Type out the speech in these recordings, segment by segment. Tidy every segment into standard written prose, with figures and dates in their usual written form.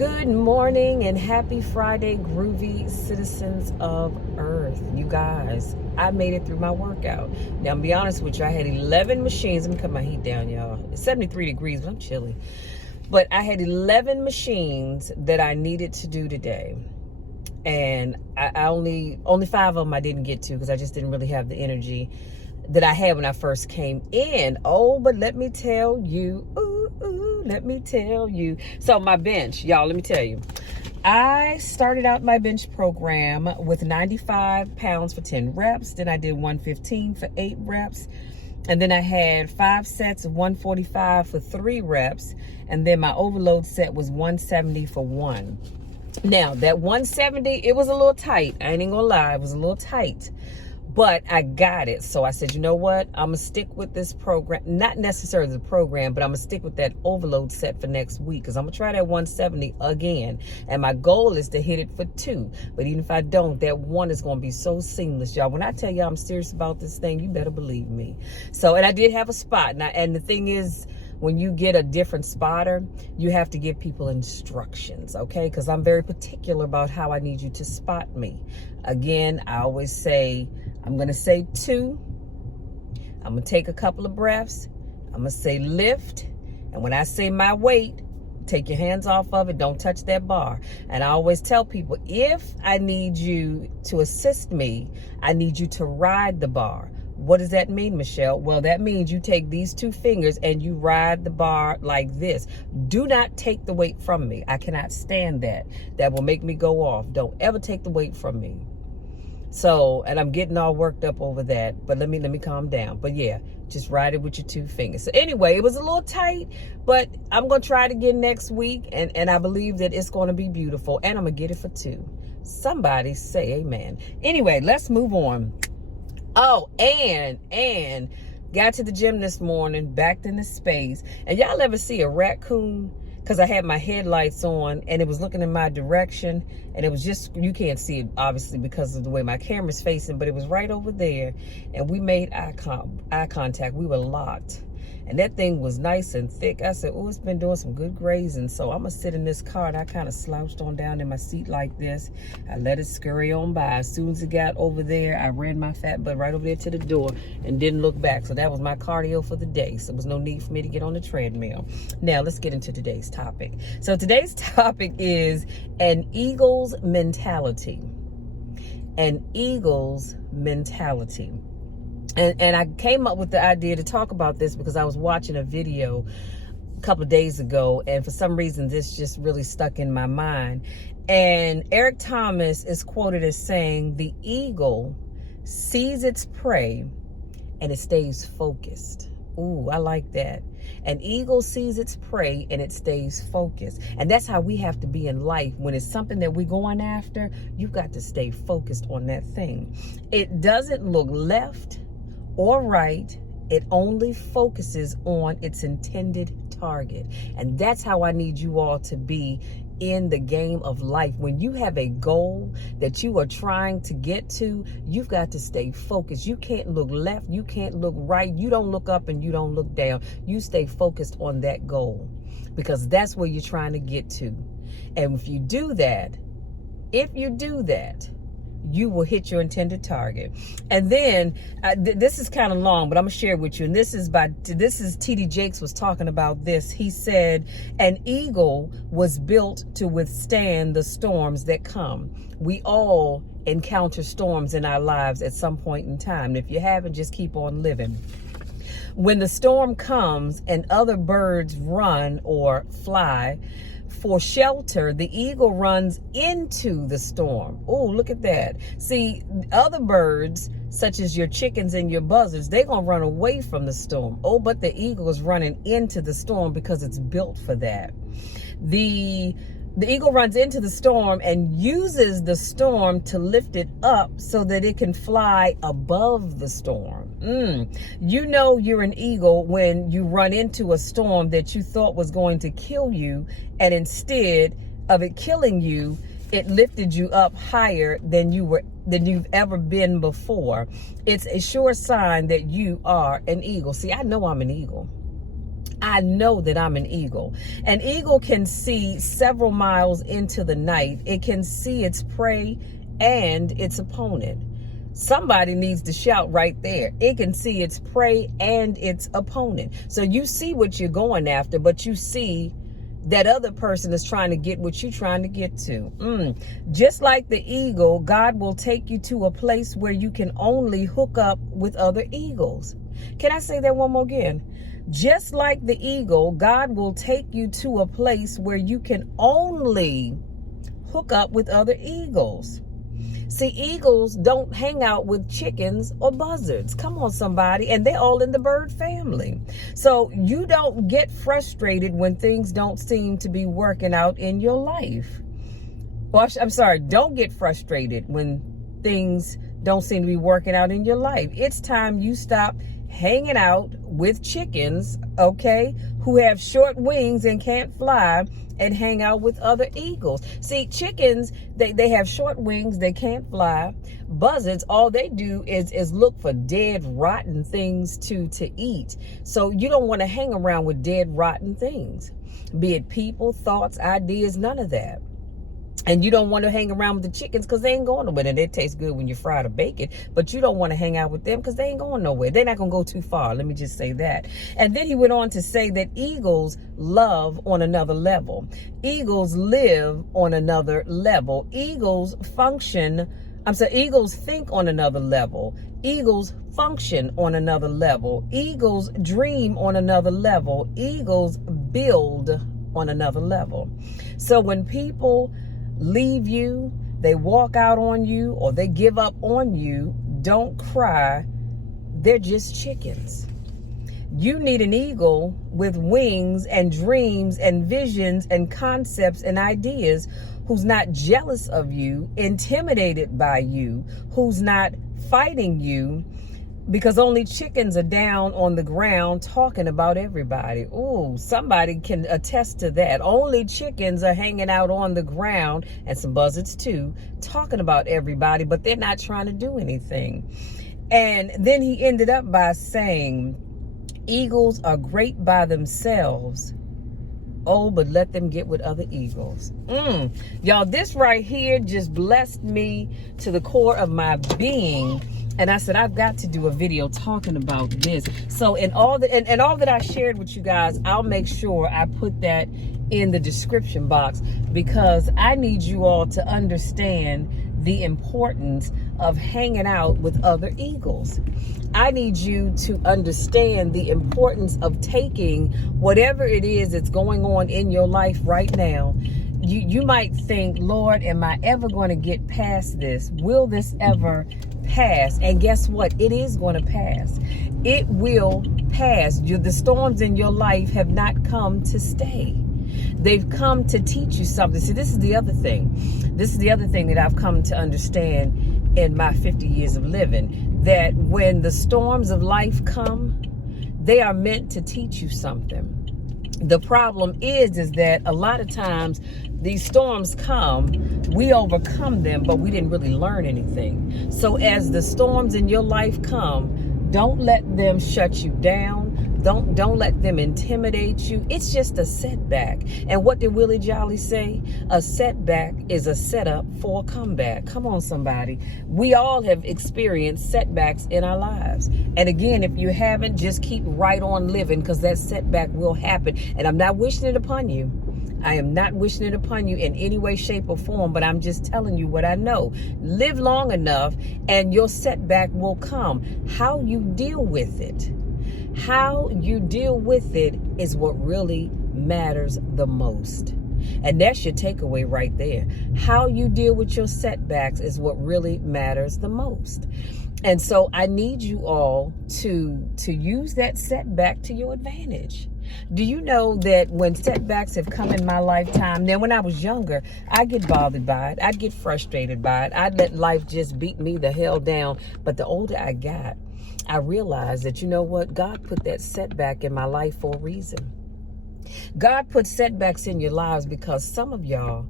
Good morning and happy Friday, groovy citizens of Earth. You guys, I made it through my workout. Now, I'm gonna be honest with you, I had 11 machines. Let me cut my heat down, y'all. It's 73 degrees, but I'm chilly. But I had 11 machines that I needed to do today. And I only 5 of them I didn't get to because I just didn't really have the energy that I had when I first came in. Oh, but let me tell you, let me tell you. So my bench, y'all, let me tell you. I started out my bench program with 95 pounds for 10 reps. Then I did 115 for 8 reps. And then I had 5 sets of 145 for 3 reps. And then my overload set was 170 for 1. Now, that 170, it was a little tight. I ain't even gonna lie, it was a little tight. But I got it. So I said, you know what? I'm going to stick with this program. Not necessarily the program, but I'm going to stick with that overload set for next week. Because I'm going to try that 170 again. And my goal is to hit it for 2. But even if I don't, that 1 is going to be so seamless, y'all. When I tell y'all I'm serious about this thing, you better believe me. So, and I did have a spot. And the thing is, when you get a different spotter, you have to give people instructions, okay? Because I'm very particular about how I need you to spot me. Again, I always say, I'm going to say 2. I'm going to take a couple of breaths. I'm going to say lift. And when I say my weight, take your hands off of it. Don't touch that bar. And I always tell people, if I need you to assist me, I need you to ride the bar. What does that mean, Michelle? Well, that means you take these 2 fingers and you ride the bar like this. Do not take the weight from me. I cannot stand that. That will make me go off. Don't ever take the weight from me. So, and I'm getting all worked up over that, but let me calm down. But yeah, just ride it with your 2 fingers. So anyway, it was a little tight, but I'm going to try it again next week. And I believe that it's going to be beautiful, and I'm going to get it for 2. Somebody say amen. Anyway, let's move on. Oh, and got to the gym this morning, backed into space. And y'all ever see a raccoon? Because I had my headlights on and it was looking in my direction, and it was just, you can't see it obviously because of the way my camera's facing, but it was right over there, and we made eye contact. We were locked, and that thing was nice and thick. I said, oh, it's been doing some good grazing. So I'm gonna sit in this car, and I kind of slouched on down in my seat like this. I let it scurry on by. As soon as it got over there, I ran my fat butt right over there to the door and didn't look back. So that was my cardio for the day. So there was no need for me to get on the treadmill. Now let's get into today's topic. So today's topic is an eagle's mentality. An eagle's mentality. And I came up with the idea to talk about this because I was watching a video a couple of days ago, and for some reason this just really stuck in my mind. And Eric Thomas is quoted as saying, the eagle sees its prey and it stays focused. Ooh, I like that. An eagle sees its prey and it stays focused. And that's how we have to be in life. When it's something that we're going after, you've got to stay focused on that thing. It doesn't look left or right. It only focuses on its intended target. And that's how I need you all to be in the game of life. When you have a goal that you are trying to get to, you've got to stay focused. You can't look left, you can't look right, you don't look up and you don't look down. You stay focused on that goal, because that's where you're trying to get to. And if you do that, you will hit your intended target. And then this is kind of long, but I'm gonna share it with you. And this is TD Jakes was talking about this. He said, an eagle was built to withstand the storms that come. We all encounter storms in our lives at some point in time. And if you haven't, just keep on living. When the storm comes and other birds run or fly for shelter, the eagle runs into the storm. Oh, look at that. See, other birds, such as your chickens and your buzzards, they're going to run away from the storm. Oh, but the eagle is running into the storm because it's built for that. The eagle runs into the storm and uses the storm to lift it up so that it can fly above the storm. You know you're an eagle when you run into a storm that you thought was going to kill you, and instead of it killing you, it lifted you up higher than you've ever been before. It's a sure sign that you are an eagle. See, I know I'm an eagle. I know that I'm an eagle. An eagle can see several miles into the night. It can see its prey and its opponent. Somebody needs to shout right there. It can see its prey and its opponent. So you see what you're going after, but you see that other person is trying to get what you're trying to get to. Just like the eagle, God will take you to a place where you can only hook up with other eagles. Can I say that one more again? Just like the eagle, God will take you to a place where you can only hook up with other eagles. See, eagles don't hang out with chickens or buzzards. Come on, somebody. And they're all in the bird family. So you don't get frustrated when things don't seem to be working out in your life. Well, I'm sorry, don't get frustrated when things don't seem to be working out in your life. It's time you stop hanging out with chickens, okay, who have short wings and can't fly, and hang out with other eagles. See, chickens, they have short wings, they can't fly. Buzzards, all they do is look for dead, rotten things to eat. So you don't want to hang around with dead, rotten things, be it people, thoughts, ideas, none of that. And you don't want to hang around with the chickens because they ain't going nowhere. And it tastes good when you fry or bake it, but you don't want to hang out with them because they ain't going nowhere. They're not going to go too far. Let me just say that. And then he went on to say that eagles love on another level. Eagles live on another level. Eagles think on another level. Eagles function on another level. Eagles dream on another level. Eagles build on another level. So when people leave you, they walk out on you, or they give up on you, don't cry. They're just chickens. You need an eagle with wings and dreams and visions and concepts and ideas, who's not jealous of you, intimidated by you, who's not fighting you, because only chickens are down on the ground talking about everybody. Ooh, somebody can attest to that. Only chickens are hanging out on the ground, and some buzzards too, talking about everybody, but they're not trying to do anything. And then he ended up by saying, eagles are great by themselves. Oh, but let them get with other eagles. Y'all, this right here just blessed me to the core of my being. And I said, I've got to do a video talking about this. So in all that I shared with you guys, I'll make sure I put that in the description box, because I need you all to understand the importance of hanging out with other eagles. I need you to understand the importance of taking whatever it is that's going on in your life right now. You might think, Lord, am I ever going to get past this? Will this ever pass? And guess what? It is going to pass. It will pass. The storms in your life have not come to stay. They've come to teach you something. See, this is the other thing. This is the other thing that I've come to understand in my 50 years of living, that when the storms of life come, they are meant to teach you something. The problem is that a lot of times these storms come, we overcome them, but we didn't really learn anything. So as the storms in your life come, don't let them shut you down. Don't let them intimidate you. It's just a setback. And what did Willie Jolly say? A setback is a setup for a comeback. Come on, somebody. We all have experienced setbacks in our lives. And again, if you haven't, just keep right on living, because that setback will happen. And I'm not wishing it upon you. I am not wishing it upon you in any way, shape, or form, but I'm just telling you what I know. Live long enough and your setback will come. How you deal with it, how you deal with it is what really matters the most. And that's your takeaway right there. How you deal with your setbacks is what really matters the most. And so I need you all to use that setback to your advantage. Do you know that when setbacks have come in my lifetime, now when I was younger, I'd get bothered by it. I'd get frustrated by it. I'd let life just beat me the hell down. But the older I got, I realized that, you know what? God put that setback in my life for a reason. God put setbacks in your lives because some of y'all,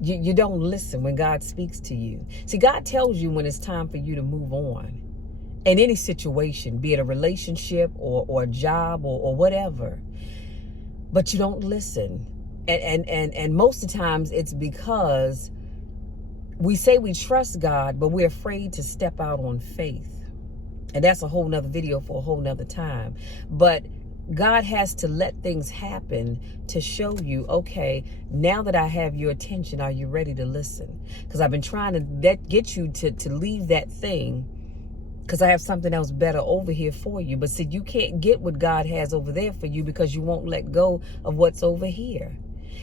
you don't listen when God speaks to you. See, God tells you when it's time for you to move on in any situation, be it a relationship or a job or whatever. but you don't listen. And most of the times it's because we say we trust God, but we're afraid to step out on faith. And that's a whole nother video for a whole nother time. But God has to let things happen to show you, okay, now that I have your attention, are you ready to listen? Because I've been trying to get you to leave that thing, because I have something else better over here for you. But see, you can't get what God has over there for you because you won't let go of what's over here.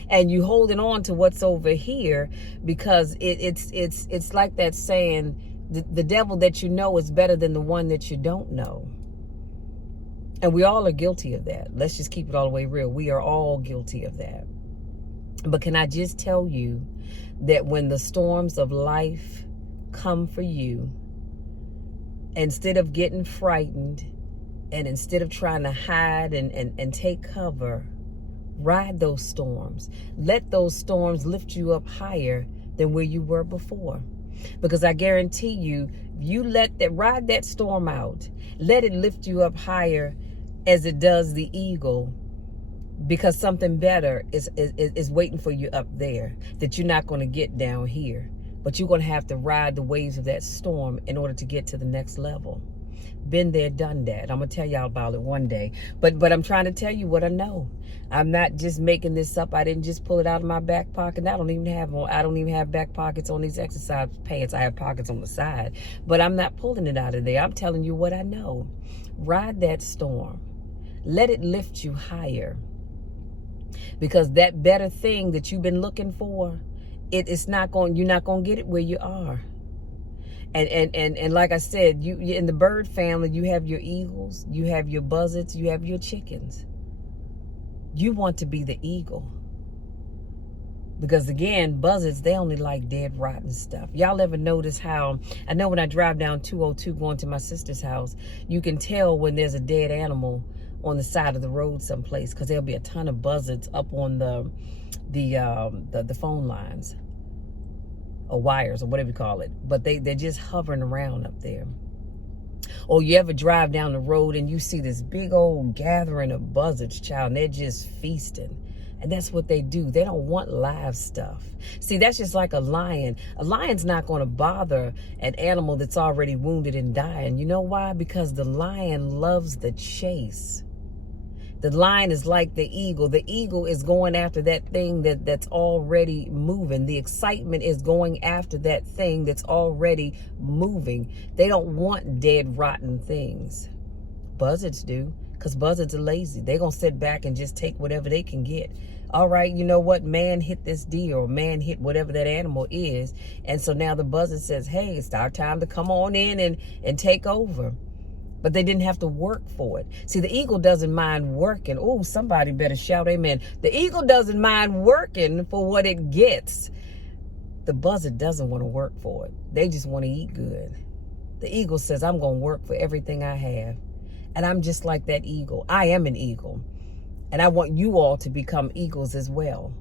And you holding on to what's over here because it's like that saying, the devil that you know is better than the one that you don't know. And we all are guilty of that. Let's just keep it all the way real. We are all guilty of that. But can I just tell you that when the storms of life come for you, instead of getting frightened and instead of trying to hide and take cover, ride those storms. Let those storms lift you up higher than where you were before. Because I guarantee you, you ride that storm out, let it lift you up higher as it does the eagle, because something better is waiting for you up there that you're not going to get down here. But you're going to have to ride the waves of that storm in order to get to the next level. Been there, done that. I'm going to tell y'all about it one day. But I'm trying to tell you what I know. I'm not just making this up. I didn't just pull it out of my back pocket. I don't even have back pockets on these exercise pants. I have pockets on the side. But I'm not pulling it out of there. I'm telling you what I know. Ride that storm. Let it lift you higher. Because that better thing that you've been looking for, you're not going to get it where you are. And like I said, you in the bird family, you have your eagles, you have your buzzards, you have your chickens. You want to be the eagle. Because again, buzzards, they only like dead, rotten stuff. Y'all ever notice how, I know when I drive down 202 going to my sister's house, you can tell when there's a dead animal on the side of the road someplace, because there'll be a ton of buzzards up on the phone lines or wires or whatever you call it. But they're just hovering around up there. Or you ever drive down the road and you see this big old gathering of buzzards, child, and they're just feasting. And that's what they do. They don't want live stuff. See, that's just like a lion. A lion's not going to bother an animal that's already wounded and dying. You know why? Because the lion loves the chase. The lion is like the eagle. The eagle is going after that thing that's already moving. The excitement is going after that thing that's already moving. They don't want dead, rotten things. Buzzards do, because buzzards are lazy. They're going to sit back and just take whatever they can get. All right, you know what? Man hit this deer, or man hit whatever that animal is. And so now the buzzard says, hey, it's our time to come on in and take over. But they didn't have to work for it. See, the eagle doesn't mind working. Oh, somebody better shout amen. The eagle doesn't mind working for what it gets. The buzzard doesn't want to work for it. They just want to eat good. The eagle says, I'm going to work for everything I have. And I'm just like that eagle. I am an eagle. And I want you all to become eagles as well.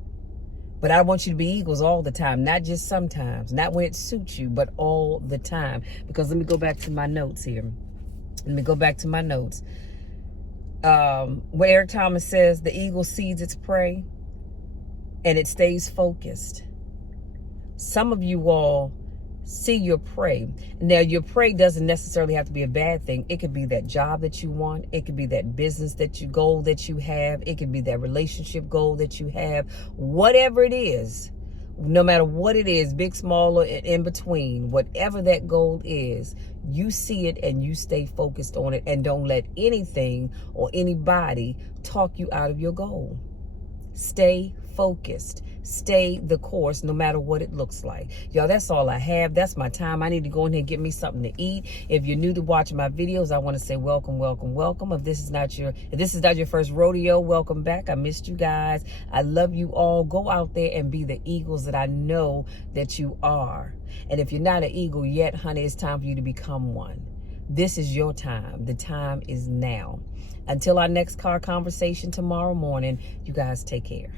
But I want you to be eagles all the time, not just sometimes, not when it suits you, but all the time. Because let me go back to my notes here. What Eric Thomas says, the eagle sees its prey and it stays focused. Some of you all see your prey. Now, your prey doesn't necessarily have to be a bad thing. It could be that job that you want. It could be that business goal that you have. It could be that relationship goal that you have. Whatever it is, no matter what it is, big, small, or in between, whatever that goal is, you see it and you stay focused on it, and don't let anything or anybody talk you out of your goal. Stay focused. Stay the course, no matter what it looks like. Y'all, that's all I have. That's my time. I need to go in here and get me something to eat. If you're new to watching my videos, I want to say welcome, welcome, welcome. If this is not your first rodeo, welcome back. I missed you guys. I love you all. Go out there and be the eagles that I know that you are. And if you're not an eagle yet, honey, it's time for you to become one. This is your time. The time is now. Until our next car conversation tomorrow morning, you guys take care.